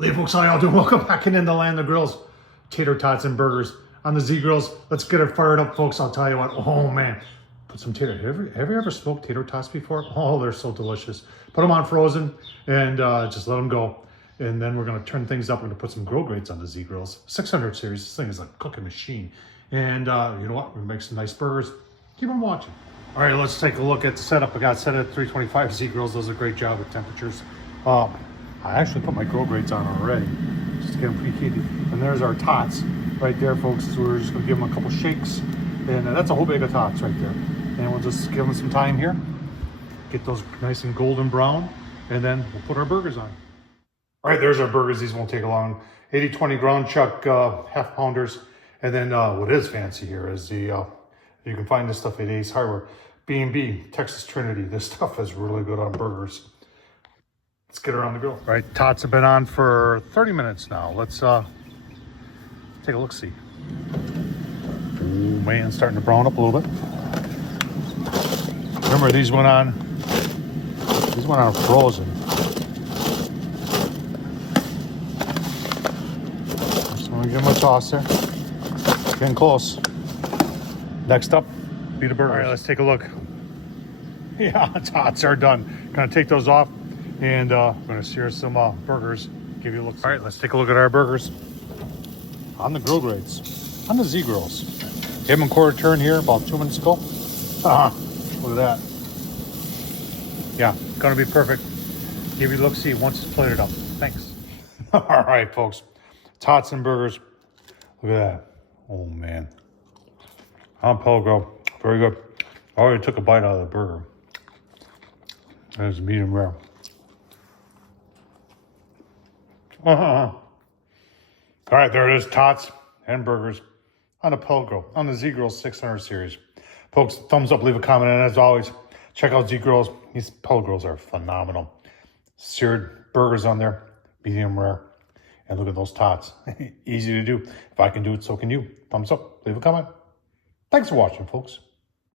Hey folks, how y'all doing? Welcome back in the land of grills. Tater tots and burgers on the Z grills. Let's get it fired up, folks. I'll tell you what. Oh man, put some tater. Have you ever smoked tater tots before? Oh, they're so delicious. Put them on frozen and just let them go. And then we're gonna turn things up. We're gonna put some grill grates on the Z grills. 600 series. This thing is a cooking machine. And you know what? We're gonna make some nice burgers. Keep on watching. All right, let's take a look at the setup. I got set at 325 Z grills. Does a great job with temperatures. I actually put my grill grates on already, just to get them preheated. And there's our tots right there, folks. So we're just gonna give them a couple shakes. And that's a whole bag of tots right there. And we'll just give them some time here. Get those nice and golden brown. And then we'll put our burgers on. All right, there's our burgers. These won't take long. 80-20 ground chuck, half pounders. And then what is fancy here is the, you can find this stuff at Ace Hardware. B&B, Texas Trinity. This stuff is really good on burgers. Let's get her on the grill. All right, tots have been on for 30 minutes now. Let's take a look-see. Oh man, starting to brown up a little bit. Remember, these went on frozen. Just want to give them a toss there. Getting close. Next up, be the burgers. All right, let's take a look. Yeah, tots are done. Gonna take those off. And I'm gonna sear some burgers, give you a look. All right, let's take a look at our burgers on the grill grates, on the Z grills. Gave them a quarter turn here about 2 minutes ago. Look at that. Yeah, gonna be perfect. Give you a look, see once it's plated up. Thanks. All right, folks, tots and burgers. Look at that. Oh man, on Pellet Grill, very good. I already took a bite out of the burger. There's medium rare. All right, there it is, tots and burgers on the Pellet Grill, on the Z Grill 600 series. Folks, thumbs up, leave a comment, and as always, check out Z Grills. These Pellet Grills are phenomenal. Seared burgers on there, medium rare, and look at those tots. Easy to do. If I can do it, so can you. Thumbs up, leave a comment. Thanks for watching, folks.